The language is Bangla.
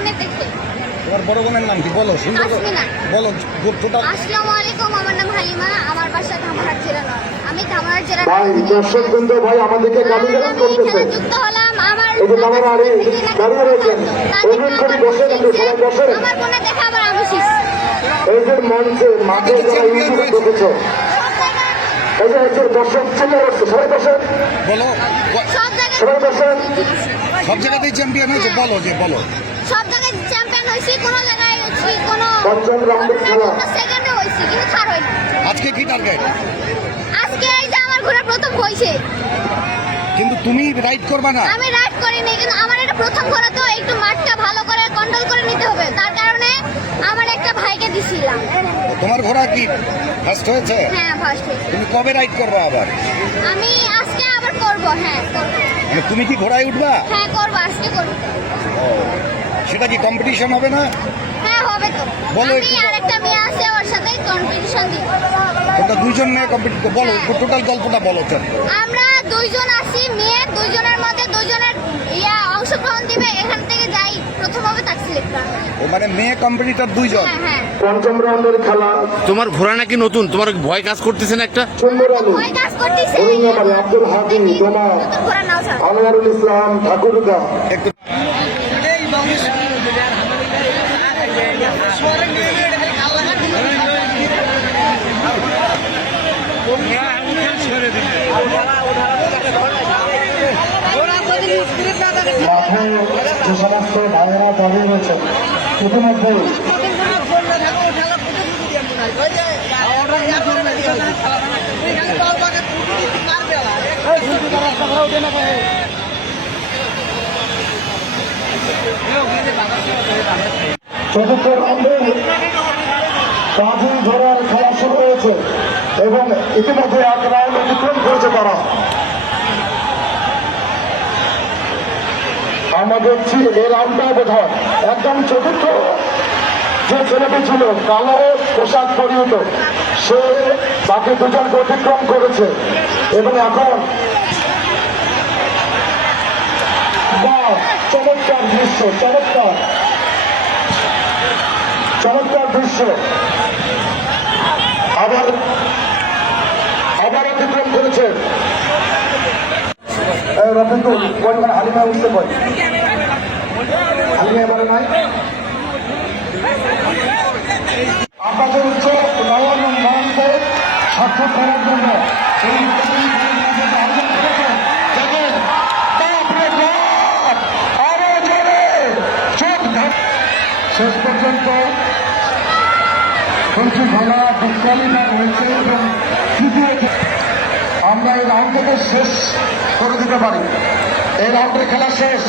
ফোনে দেখে। তোমার বড় বোনের নাম কি বলো? সুন্দর বলো। আসসালামু আলাইকুম, আমার নাম হালিমা, আমার বাসা ধামরাট জেলা নয়, আমি ধামরাট জেলা। ভাই দর্শক বন্ধু ভাই আমাদেরকে গালিগালাজ করতেছে। যুক্ত হলাম আমার এই যে আমার আরে দাঁড়িয়ে রয়েছেন ওজন করে বসে একটু সবাই বসে। আমার ফোনে দেখে আবার আমি শিখ। এই যে মঞ্চে মাঠে যারা ইউটিউবে দেখেছো, এই যে একজন দর্শক চলে আসছে, সবাই বসে বলো। সবাই বসে। সব জায়গাতেই চ্যাম্পিয়ন হয়েছে, বলো যে বলো। সব জায়গায় চ্যাম্পিয়ন হইছি, কোন জায়গায় হইছি, কোন পঞ্চম রাউন্ডের খেলা সেকেন্ডে হইছি, কিন্তু থার্ড হই না। আজকে কি টার্গেট? আজকে এই যে আমার ঘোড়া প্রথম হইছে, কিন্তু তুমি রাইড করবা না? আমি রাইড করিনি, কিন্তু আমার এটা প্রথম ঘোড়া, তো একটু মাঠটা ভালো করে কন্ট্রোল করে নিতে হবে, তার কারণে আমার একটা ভাইকে দিছিলাম। তোমার ঘোড়া কি ফার্স্ট হয়েছে? হ্যাঁ, ফার্স্ট হইছে। তুমি কবে রাইড করবা আবার? আমি আজকে আবার করব। হ্যাঁ করব। মানে তুমি কি ঘোড়ায় উঠবা? হ্যাঁ করব, আজকে করব। সেটা কি কম্পিটিশন হবে না? হ্যাঁ হবে তো। বলো আমি আর একটা মেয়ে আছে, ওর সাথে কম্পিটিশন দিব। তোমরা দুইজন মেয়ে কম্পিট বলো, টোটাল গল্পটা বলো। আমরা দুইজন আছি, মেয়ে দুইজনের মধ্যে দুইজনের অংশগ্রহণ দিবে, এখান থেকে যাই প্রথম হবে তাকে সিলেক্ট করা। ও মানে মেয়ে কম্পিটিটর দুইজন। হ্যাঁ হ্যাঁ। পঞ্চম রাউন্ডের খেলা। তোমার ঘোড়া নাকি নতুন, তোমার ভয় কাজ করতেছে না একটা? সুন্দর আলু, ভয় কাজ করতেছে। অরুণাবাড়ি, আব্দুল হাকিম, তোমা, নতুন ঘোড়া নাও স্যার। আনোয়ারুল ইসলাম, ঠাকুরগা। একটু মাঠে যে সমস্ত ভাইয়েরা দাঁড়িয়ে রয়েছে ইতিমধ্যে চতুর্থ রাউন্ডে কাজী ঘোড়ার খেলা শুরু হয়েছে এবং ইতিমধ্যে এক রাউন্ড অতিক্রম করেছে তারা। আমাদের এই রাউন্ডটা বোধ হয় একদম চতুর্থ যে ছেলেটি ছিল কালো পোশাক পরিহিত, সে বাকি দুজনকে অতিক্রম করেছে এবং এখন চমৎকার দৃশ্য, চমৎকার চমৎকার দৃশ্য। আবার অতিক্রম করেছে রফিকুল। ওখানে হালিমা উঠতে পারে, হালিমা এবারে নাই। আপনাদের হচ্ছে নয়ন মঞ্চে সাক্ষাৎ করার জন্য শেষ পর্যন্ত কিছু খেলা ডিসকালিফাই হয়েছে এবং আমরা এই রাউন্ডটাকে শেষ করে দিতে পারি। এই রাউন্ডের খেলা শেষ।